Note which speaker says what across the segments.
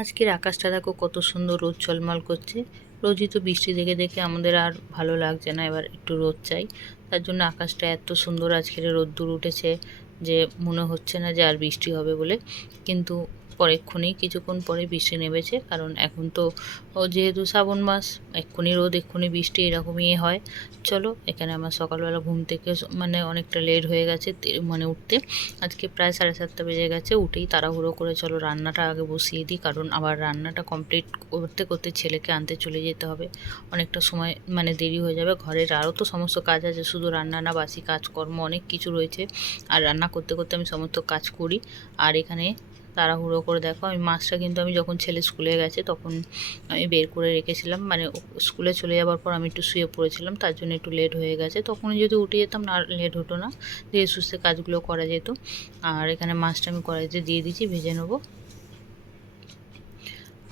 Speaker 1: আজকের আকাশটা দেখো কত সুন্দর রোদ ঝলমল করছে। রোজই তো বৃষ্টি দেখে দেখে আমাদের আর ভালো লাগছে না, এবার একটু রোদ চাই। তার জন্য আকাশটা এত সুন্দর আজকের রোদ্দুর উঠেছে যে মনে হচ্ছে না যে আর বৃষ্টি হবে বলে। কিন্তু পরেক্ষণেই কিছুক্ষণ পরে বৃষ্টি নেমেছে, কারণ এখন তো যেহেতু শ্রাবণ মাস, এক্ষুনি রোদ, এক্ষুনি বৃষ্টি এরকমই হয়। চলো, এখানে আমার সকালবেলা ঘুম থেকে মানে অনেকটা লেট হয়ে গেছে মানে উঠতে। আজকে প্রায় সাড়ে সাতটা বেজে গেছে, উঠেই তাড়াহুড়ো করে চলো রান্নাটা আগে বসিয়ে দিই, কারণ আবার রান্নাটা কমপ্লিট করতে করতে ছেলেকে আনতে চলে যেতে হবে। অনেকটা সময় মানে দেরি হয়ে যাবে, ঘরের আরও তো সমস্ত কাজ আছে, শুধু রান্না না, বাসি কাজকর্ম অনেক কিছু রয়েছে। আর রান্না করতে করতে আমি সমস্ত কাজ করি। আর এখানে তাড়াহুড়ো করে দেখো। আমি মাছটা কিন্তু আমি যখন ছেলে স্কুলে গেছে তখন আমি বের করে রেখেছিলাম। মানে স্কুলে চলে যাওয়ার পর আমি একটু শুয়ে পড়েছিলাম, তার জন্য একটু লেট হয়ে গেছে। তখনই যদি উঠে যেতাম না লেট হতো না। ধীরে সুস্থে কাজগুলো করা যেত। আর এখানে মাছটা আমি কড়াইতে দিয়ে দিচ্ছি, ভেজে নেব।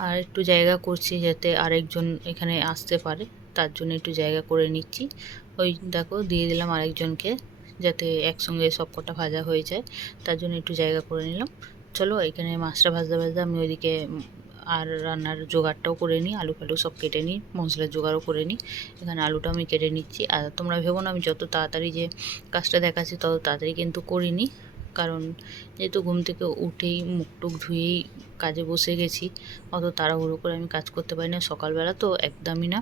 Speaker 1: আর একটু জায়গা করছি যাতে আরেকজন এখানে আসতে পারে, তার জন্য একটু জায়গা করে নিচ্ছি। ওই দেখো, দিয়ে দিলাম আরেকজনকে যাতে একসঙ্গে সব কটা ভাজা হয়ে যায়, তার জন্য একটু জায়গা করে নিলাম। চলো, এখানে মাছটা ভাজতে ভাজতে আমি ওইদিকে আর রান্নার জোগাড়টাও করে নিই, আলু ফালু সব কেটে নিই, মশলার জোগাড়ও করে নিই। এখানে আলুটা আমি কেটে নিচ্ছি। আর তোমরা ভেবো না, আমি যত তাড়াতাড়ি যে কাজটা দেখাচ্ছি, তত তাড়াতাড়ি কিন্তু করিনি। কারণ যেহেতু ঘুম থেকে উঠেই মুখ টুক ধুয়েই কাজে বসে গেছি, অত তাড়াহুড়ো করে আমি কাজ করতে পারি না সকালবেলা তো একদমই না।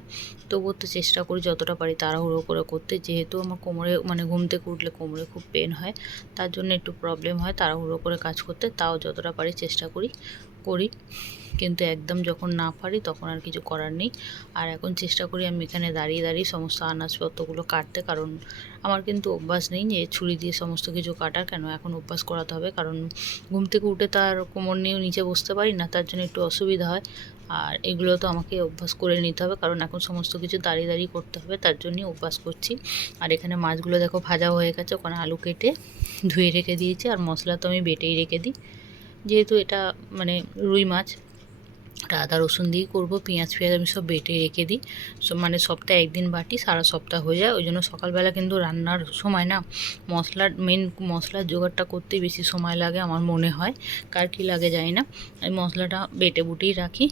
Speaker 1: তবুও তো চেষ্টা করি যতটা পারি তাড়াহুড়ো করে করতে, যেহেতু আমার কোমরে মানে ঘুম থেকে উঠলে কোমরে খুব পেন হয়, তার জন্য একটু প্রবলেম হয় তাড়াহুড়ো করে কাজ করতে, তাও যতটা পারি চেষ্টা করি। করি। কিন্তু একদম যখন না পারি তখন আর কিছু করার নেই। আর এখন চেষ্টা করি আমি এখানে দাঁড়িয়ে দাঁড়িয়ে সমস্ত আনাজপত্রগুলো কাটতে। কারণ আমার কিন্তু অভ্যাস নেই যে ছুরি দিয়ে সমস্ত কিছু কাটার। কেন? এখন অভ্যাস করাতে হবে। কারণ ঘুম থেকে উঠে তার কোমর নিয়েও নিচে বসতে পারি না। তার জন্য একটু অসুবিধা হয়। আর এগুলো তো আমাকে অভ্যাস করে নিতে হবে। কারণ এখন সমস্ত কিছু দাঁড়িয়ে দাঁড়িয়ে করতে হবে। তার জন্যই অভ্যাস করছি। আর এখানে মাছগুলো দেখো ভাজা হয়ে গেছে। ওখানে আলু কেটে ধুয়ে রেখে দিয়েছি। আর মশলা তো আমি বেটেই রেখে দিই। যেহেতু এটা মানে রুই মাছ, ওটা আদা, রসুন দিয়েই করব, পেঁয়াজ পেঁয়াজ আমি সব বেটে রেখে দিই। মানে সপ্তাহে একদিন বাটি, সারা সপ্তাহ হয়ে যায়। ওই জন্য সকালবেলা কিন্তু রান্নার সময় না, মশলার মেন মশলার জোগাড়টা করতেই বেশি সময় লাগে আমার মনে হয়। কার কী লাগে যায় না। আমি মশলাটা বেটে বুটেই রাখি।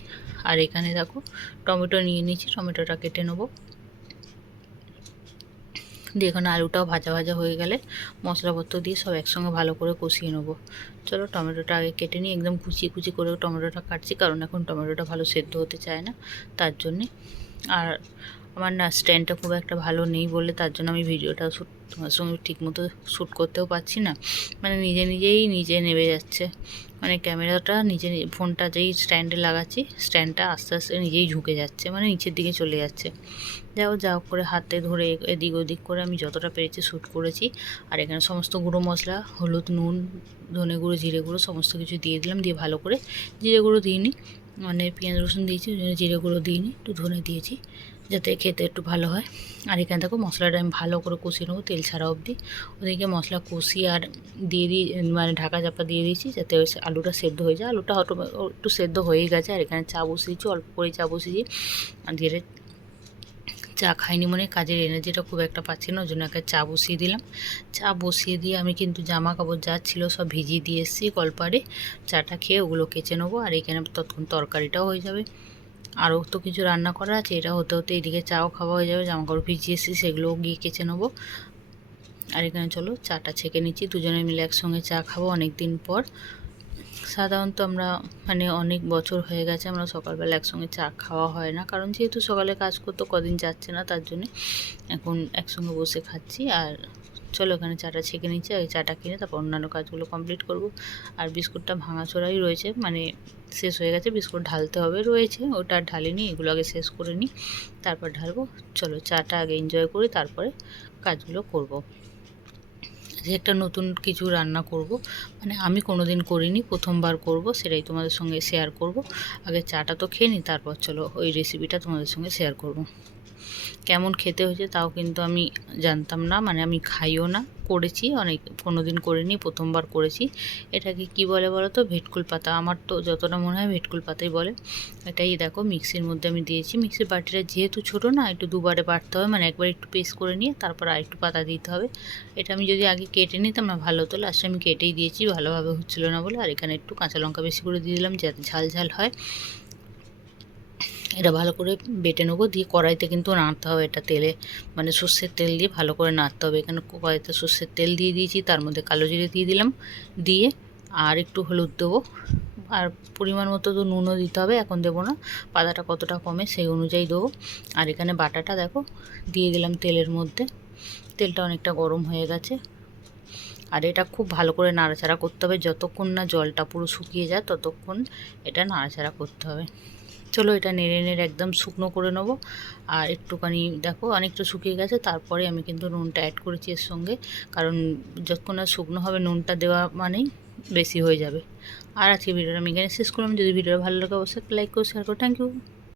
Speaker 1: আর এখানে দেখো, টমেটো নিয়ে নিয়েছি, টমেটোটা কেটে নেব। দিয়ে এখানে আলুটাও ভাজা ভাজা হয়ে গেলে মশলাপত্র দিয়ে সব একসঙ্গে ভালো করে কষিয়ে নেব। চলো টমেটোটা আগে কেটে নিয়ে একদম কুচিয়ে কুচি করে টমেটোটা কাটছি, কারণ এখন টমেটোটা ভালো সেদ্ধ হতে চায় না, তার জন্যে। আর আমার না স্ট্যান্ডটা খুব একটা ভালো নেই বলে তার জন্য আমি ভিডিওটা শ্যুট তোমার সঙ্গে ঠিকমতো শ্যুট করতেও পারছি না। মানে নিজে নিজেই নিজে নেমে যাচ্ছে। মানে ক্যামেরাটা নিজে ফোনটা যেই স্ট্যান্ডে লাগাচ্ছি স্ট্যান্ডটা আস্তে আস্তে নিজেই ঝুঁকে যাচ্ছে মানে নিচের দিকে চলে যাচ্ছে। যাও যাও করে হাতে ধরে এদিক ওদিক করে আমি যতটা পেরেছি শ্যুট করেছি। আর এখানে সমস্ত গুঁড়ো মশলা, হলুদ, নুন, ধনে গুঁড়ো, জিরে গুঁড়ো সমস্ত কিছু দিয়ে দিলাম, দিয়ে ভালো করে জিরে গুঁড়ো দিইনি। মানে পেঁয়াজ রসুন দিয়েছি, ওই জন্য জিরে গুঁড়ো দিইনি, একটু ধনে দিয়েছি। যাতে খেতে একটু ভালো হয়। আর এখানে দেখো মশলাটা আমি ভালো করে কষিয়ে নেব তেল ছাড়া অবধি। ওদিকে মশলা কষিয়ে আর দিয়ে দিই মানে ঢাকা চাপা দিয়ে দিয়েছি যাতে ওই আলুটা সেদ্ধ হয়ে যায়। আলুটা হয়তো একটু সেদ্ধ হয়েই গেছে আর এখানে চা বসিয়েছি, অল্প করে চা বসিয়েছি। আর ধীরে চা খাইনি মনে কাজের এনার্জিটা খুব একটা পাচ্ছি না, ওই জন্য একটা চা বসিয়ে দিলাম। চা বসিয়ে দিয়ে আমি কিন্তু জামা কাপড় যা ছিল সব ভিজিয়ে দিয়ে এসেছি কলপারে। চাটা খেয়ে ওগুলো কেচে নেব আর এখানে ততক্ষণ তরকারিটাও হয়ে যাবে। আরও তো কিছু রান্না করা আছে, এটা হতে হতে এদিকে চাও খাওয়া হয়ে যাবে জামা কাপড় ভিজিয়ে এসেছি সেগুলোও গিয়ে কেচে নেব। আর এখানে চলো, চাটা ছেঁকে নিচ্ছি, দুজনে মিলে একসঙ্গে চা খাব অনেক দিন পর। সাধারণত আমরা মানে অনেক বছর হয়ে গেছে আমরা সকালবেলা একসঙ্গে চা খাওয়া হয় না, কারণ যেহেতু সকালে কাজ করতে কদিন যাচ্ছে না তার জন্যে এখন একসঙ্গে বসে খাচ্ছি আর চলো এখানে চাটা ছেঁকে নিচ্ছি এই চাটা কিনে তারপর অন্যান্য কাজগুলো কমপ্লিট করব। আর বিস্কুটটা ভাঙাচোরাই রয়েছে মানে শেষ হয়ে গেছে, বিস্কুট ঢালতে হবে রয়েছে, ওটা ঢালিনি, এগুলো আগে শেষ করে নিই, তারপর ঢালবো। চলো চাটা আগে এনজয় করি তারপরে কাজগুলো করব। যে একটা নতুন কিছু রান্না করব মানে আমি কোনোদিন করিনি, প্রথমবার করব, সেটাই তোমাদের সঙ্গে শেয়ার করব। আগে চাটা তো খেয়ে নিই, তারপর চলো ওই রেসিপিটা তোমাদের সঙ্গে শেয়ার করব। কেমন খেতে হয়েছে তাও কিন্তু আমি জানতাম না মানে আমি খাইও না, করেছি, অনেক কোনো দিন করিনি, প্রথমবার করেছি। এটাকে কি বলে বলো তো ভেটকুল পাতা। আমার তো যতটা মনে হয় ভেটকুল পাতাই বলে। এটাই দেখো, মিক্সির মধ্যে আমি দিয়েছি। মিক্সির বাটিটা যেহেতু ছোটো না, একটু দুবারে বাটতে হবে মানে একবার একটু পেস্ট করে নিয়ে তারপর আর একটু পাতা দিতে হবে। এটা আমি যদি আগে কেটে নিতাম না, ভালো হতো। লাস্টে আমি কেটেই দিয়েছি, ভালোভাবে হচ্ছিল না বলে। আর এখানে একটু কাঁচা লঙ্কা বেশি করে দিয়ে দিলাম, যাতে ঝাল ঝাল হয়। এটা ভালো করে বেটে নেব। দিয়ে কড়াইতে কিন্তু নাড়তে হবে এটা তেলে। মানে সর্ষের তেল দিয়ে ভালো করে নাড়তে হবে। এখানে কড়াইতে সর্ষের তেল দিয়ে দিয়েছি, তার মধ্যে কালো জিরে দিয়ে দিলাম। দিয়ে আর একটু হলুদ দেবো। আর পরিমাণ মতো তো নুনও দিতে হবে, এখন দেবো না। পাতাটা কতটা কমে সেই অনুযায়ী দেবো। আর এখানে বাটাটা দেখো, দিয়ে দিলাম তেলের মধ্যে। তেলটা অনেকটা গরম হয়ে গেছে। আর এটা খুব ভালো করে নাড়াচাড়া করতে হবে। যতক্ষণ না জলটা পুরো শুকিয়ে যায়, ততক্ষণ এটা নাড়াচাড়া করতে হবে। চলো এটা নেড়ে নেড়ে একদম শুকনো করে নেব। আর একটুখানি দেখো, অনেকটা শুকিয়ে গেছে, তারপরে আমি কিন্তু নুনটা অ্যাড করেছি এর সঙ্গে। কারণ যতক্ষণ না শুকনো হবে, নুনটা দেওয়া মানেই বেশি হয়ে যাবে। আর আজকে ভিডিওটা আমি এখানে শেষ করলাম। যদি ভিডিওটা ভালো লাগে, অবশ্যই লাইক করো শেয়ার করো। Thank you